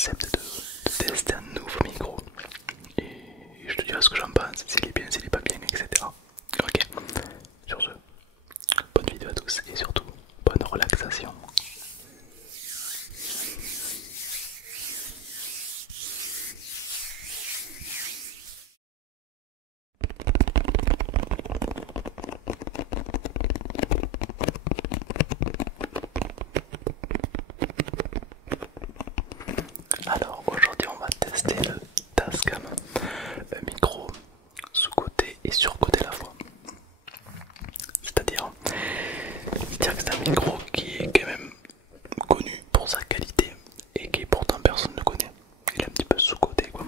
acceptes de tester un nouveau micro et je te dirai ce que j'en pense, s'il est bien, s'il est pas bien, etc. Ok, sur ce, bonne vidéo à tous et surtout, bonne relaxation. Alors aujourd'hui on va tester le Tascam, le micro sous-côté et sur-côté à la fois. C'est-à-dire dire que c'est un micro qui est quand même connu pour sa qualité et qui pourtant personne ne connaît. Il est un petit peu sous-côté quoi.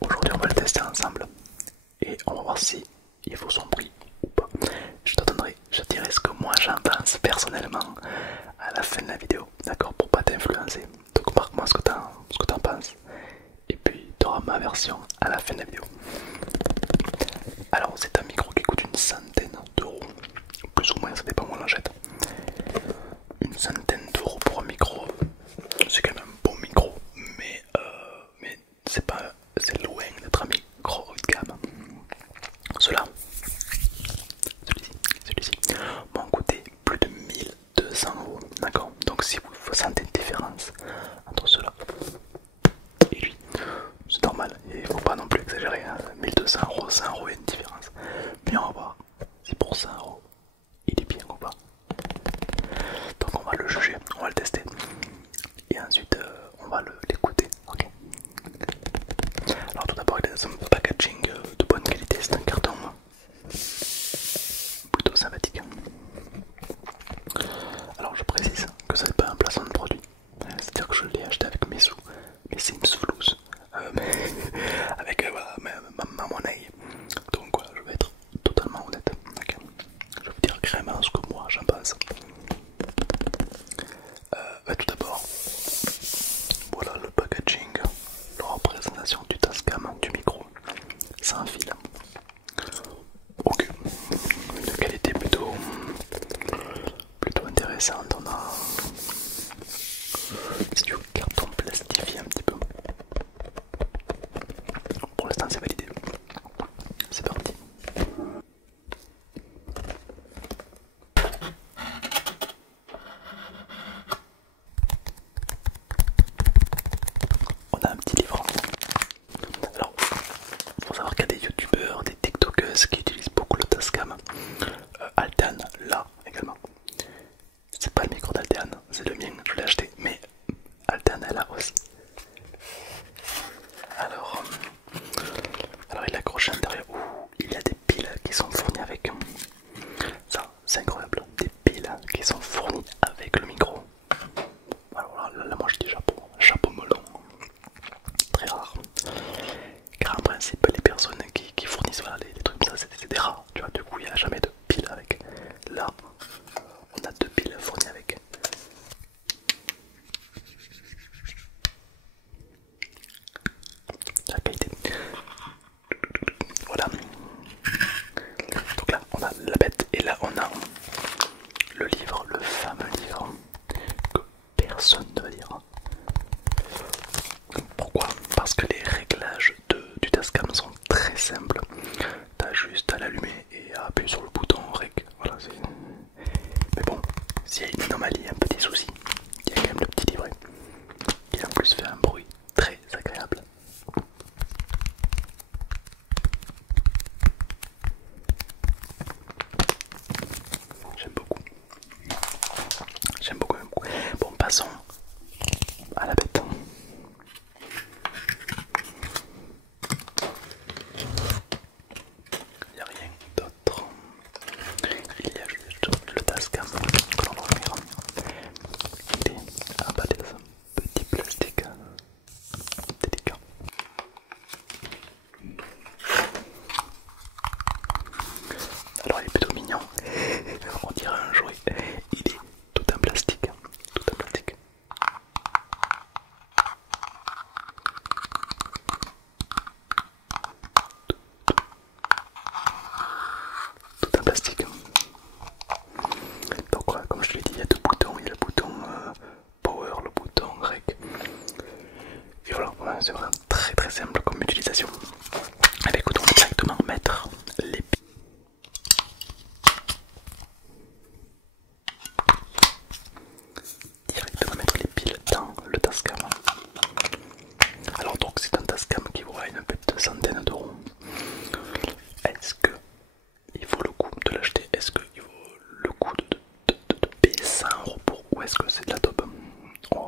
Aujourd'hui on va le tester ensemble et on va voir si il vaut son prix ou pas. Je te dirai ce que moi j'en pense personnellement à la fin de la vidéo, d'accord, pour pas t'influencer. Donc marque-moi ce que t'en penses et puis tu auras ma version à la fin de la vidéo. Alors c'est un micro qui coûte une centaine d'euros, plus ou moins, ça dépend où on l'achète. Une centaine d'euros pour un micro, c'est quand même un bon micro, mais c'est loin d'être un micro haut de gamme. Ceux-là, celui-ci, m'ont coûté plus de 1200 euros, d'accord. Donc si vous sentez une différence entre ceux-là et lui, c'est normal, il ne faut pas non plus exagérer, hein. 1200 euros, 100 euros, il y a une différence. Mais on va voir si pour 100 euros, il est bien ou pas. Donc on va le juger, on va le tester. Et ensuite, on va l'écouter, ok. Alors tout d'abord, il est dans un packaging de bonne qualité, c'est un carton plutôt sympathique. Alors je précise que ce n'est pas un placement de produit, c'est-à-dire que je l'ai acheté avec mes sous, mes Sims Flouze, avec voilà, ma monnaie. Donc voilà, je vais être totalement honnête. Okay. Je vais vous dire carrément ce que moi j'en pense. Tout d'abord, voilà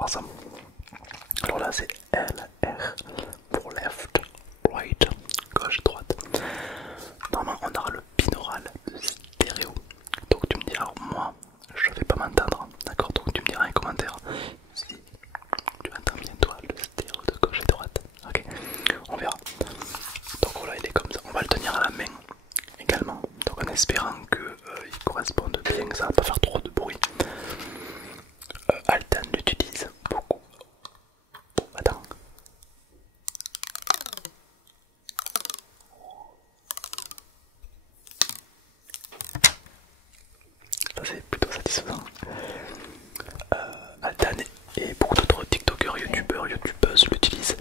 voir ça. Alors là c'est L, R pour left, right, gauche, droite. Normalement on aura le binaural, le stéréo. Donc tu me dis, alors moi je vais pas m'entendre, d'accord? Donc tu me diras un commentaire si tu entends bien toi le stéréo de gauche et droite. Ok, on verra. Donc voilà, il est comme ça. On va le tenir à la main également. Donc en espérant qu'il corresponde bien, que ça va pas faire trop de bruit. Altan l'utilise beaucoup. Oh, attends. Ça c'est plutôt satisfaisant. Altan et beaucoup d'autres tiktokers, youtubeurs, youtubeuses l'utilisent.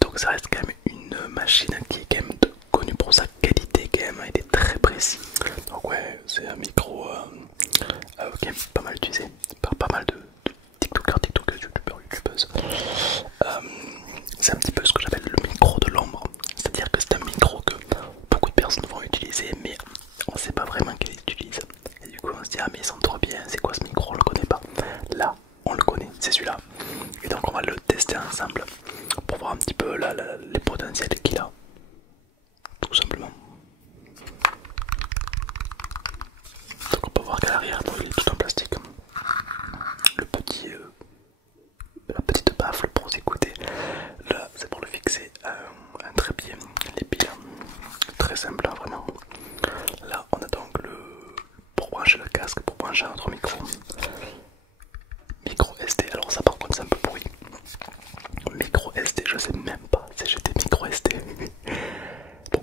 Donc ça reste quand même une machine qui est quand même connue pour sa qualité quand même, il est très précis. Donc ouais, c'est un micro qui est pas mal utilisé par pas mal de tiktokers, tiktokeuses, youtubeurs, youtubeuses. C'est un petit peu ce que j'appelle le micro de l'ombre. C'est-à-dire que c'est un micro que beaucoup de personnes vont utiliser mais on sait pas vraiment qu'ils utilisent. Et du coup on se dit ah mais ils sont trop bien, c'est quoi ce micro, on le connaît pas. Là on le connaît, c'est celui-là. Et donc on va le tester ensemble pour voir un petit peu les potentiels qu'il a. Tout simplement. Donc on peut voir qu'à l'arrière il est tout en plastique. Le petit, la petite baffle pour s'écouter. Là c'est pour le fixer à un trépied. Les piles, très simple hein, vraiment. Là on a donc pour brancher le casque, pour brancher notre micro. Micro SD, alors ça par contre c'est un peu pourri. Micro SD, je sais même pas si j'ai des micro SD. Bon,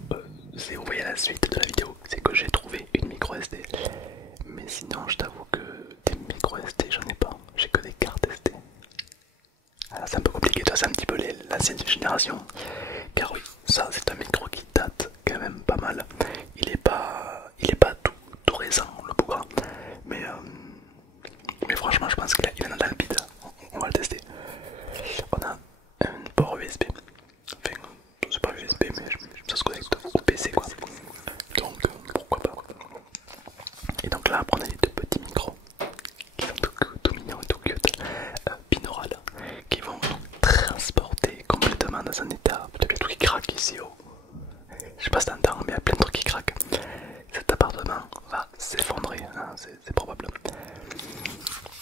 si vous voyez la suite de la vidéo, c'est que j'ai trouvé une micro SD. Mais sinon, je t'avoue que des micro SD, j'en ai pas. J'ai que des cartes SD. Alors c'est un peu compliqué, toi, c'est un petit peu l'ancienne génération. Car oui, ça c'est un micro qui date quand même pas mal. Il est pas tout récent, le bougre. Mais franchement, je pense qu'il en a dans le bide. On va le tester. On a un port USB. Enfin, c'est pas USB, mais ça se connecte au PC quoi. Donc, pourquoi pas. Et donc là, on a les deux petits micros qui sont tout mignons et tout cute. Binaural, qui vont nous transporter complètement dans un état. Peut-être le truc qui craque ici haut. Je sais pas si t'entends, mais il y a plein de trucs qui craquent. Cet appartement va s'effondrer, hein, c'est probable.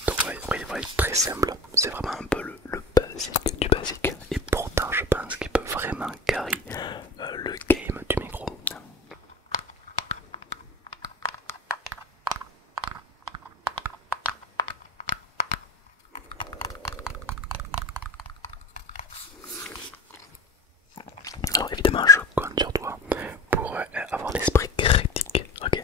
Donc ouais, il va être très simple, c'est vraiment un peu le basique du basique. Et pourtant je pense qu'il peut vraiment carry le game du micro. Alors évidemment je compte sur toi pour avoir l'esprit critique, ok.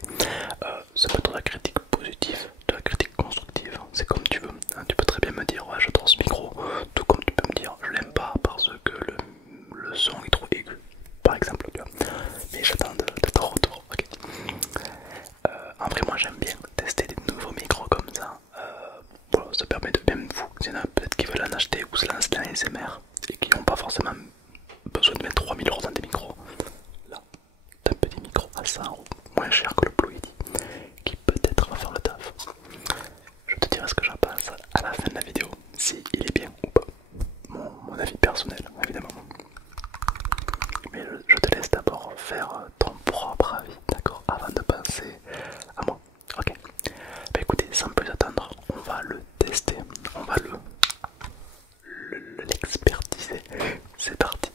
Ça peut être de la critique positive, de la critique constructive, c'est comme tu veux. Hein. Tu peux très bien me dire ouais j'adore ce micro, tout comme tu peux me dire je l'aime pas parce que le son est trop aigu, par exemple, tu vois. Mais j'attends de ton retour, ok. En vrai moi j'aime bien tester des nouveaux micros comme ça. Voilà, ça permet de même vous, il y en a peut-être qui veulent en acheter ou se lancer dans les SMR et qui n'ont pas forcément besoin de mettre 3000 € dans des micros. Là, t'as un petit micro à 100 €, moins cher que le Blue Yeti, qui peut-être va faire le taf. Je te dirai ce que j'en pense à la fin de la vidéo, si il est bien ou pas. Mon avis personnel, évidemment. Mais je te laisse d'abord faire ton propre avis, d'accord, avant de penser à moi. Ok. Bah écoutez, sans plus attendre, on va le tester, on va l'expertiser. C'est parti.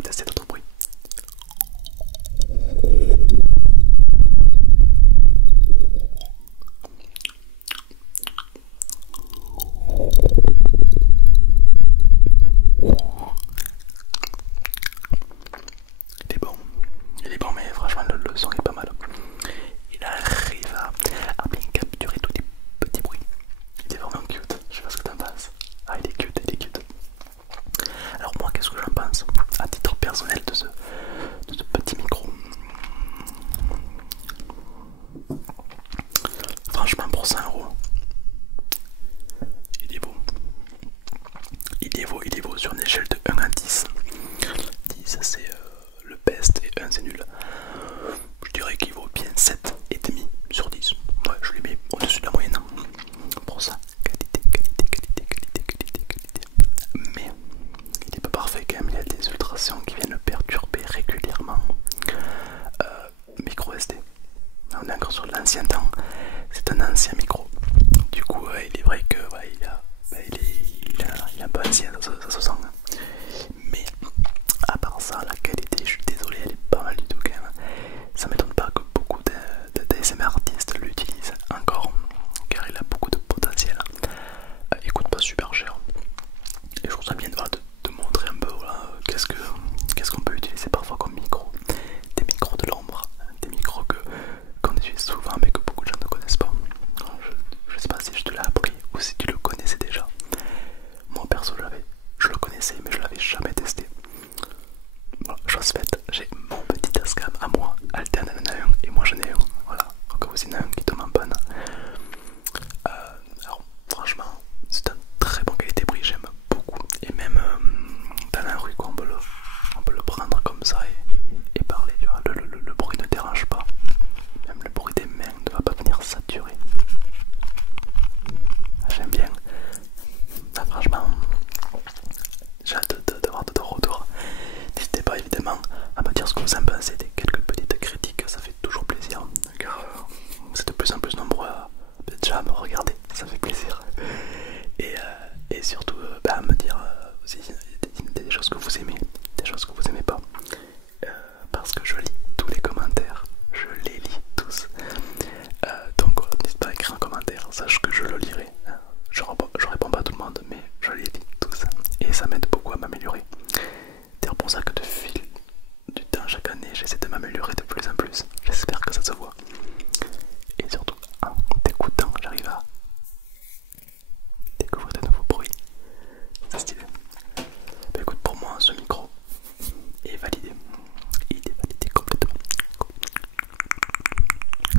va tester d'autres bruits. Il est bon, mais franchement le son est pas mal. Il arrive à bien capturer tous les petits bruits. Il est vraiment cute, je sais pas ce que t'en penses. Ah, il est cute, il est cute. Alors moi, qu'est-ce que j'en pense à titre personnel de ce petit micro? Franchement, pour 100 €, il est beau. Il est beau sur une échelle de 1 à 10. 10 c'est le best et 1 c'est nul. Je dirais qu'il vaut bien 7,5 sur 10. Ouais, je lui mets au-dessus de la moyenne. Pour ça, qualité, qualité, qualité, qualité, qualité, qualité. Mais il n'est pas parfait quand même, il y a des ultrations qui viennent le perturber régulièrement. Micro SD. On est encore sur l'ancien temps. C'est un ancien micro. Du coup, il est vrai que il est un peu ancien, ça se sent. Mais à part ça, la qualité, je suis désolé, elle est pas mal du tout quand même. Ça m'étonne pas que beaucoup d'ASMR artistes l'utilisent encore, car il a beaucoup de potentiel. Il coûte pas super cher. Et je trouve ça bien de montrer un peu voilà, qu'est-ce qu'on peut utiliser parfois comme micro. Des micros de l'ombre, des micros qu'on utilise souvent mais que beaucoup de gens ne connaissent pas. Alors, je sais pas si je te l'ai appris ou si tu le connaissais déjà. Moi perso je le connaissais mais je l'avais jamais testé. Voilà, chose faite, j'ai mon petit Tascam à moi, Alten en a un et moi j'en ai un. Voilà, donc vous en avez un qui tombe en panne. Alors franchement, c'est un très bon qualité-prix, j'aime beaucoup. Et même dans la rue, quoi, on peut le prendre comme ça et parler. Tu vois, le bruit ne dérange pas. Même le bruit des mains ne va pas venir saturer. J'aime bien. Ah, franchement, j'ai hâte d'avoir de retours. N'hésitez pas évidemment à me dire ce que vous en pensez, des quelques petites critiques, ça fait toujours plaisir. Car vous êtes de plus en plus nombreux déjà à me regarder, ça fait plaisir. Et surtout à me dire aussi des choses que vous aimez, des choses que vous aimez pas. Parce que je lis tous les commentaires, je les lis tous. Donc n'hésite pas à écrire un commentaire, sache que je le lirai. Je réponds pas à tout le monde, mais je les lis tous. Et ça m'aide beaucoup à m'améliorer. C'est pour ça que de fil du temps, chaque année, j'essaie de m'améliorer de plus en plus. J'espère que ça se voit. Et surtout, en t'écoutant, j'arrive à découvrir de nouveaux bruits. C'est stylé. Bah écoute, pour moi, ce micro est validé. Il est validé complètement.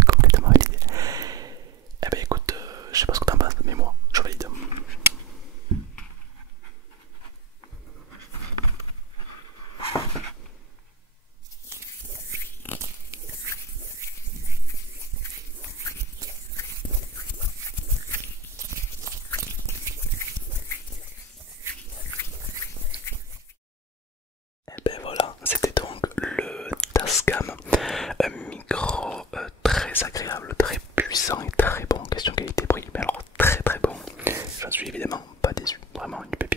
Complètement validé. Eh bah écoute, je sais pas ce que t'en penses, mais moi, je valide. Et ben voilà, c'était donc le Tascam, un micro très agréable, très puissant et très bon. Question qualité-prix, mais alors très très bon. J'en suis évidemment pas déçu, vraiment une pépite.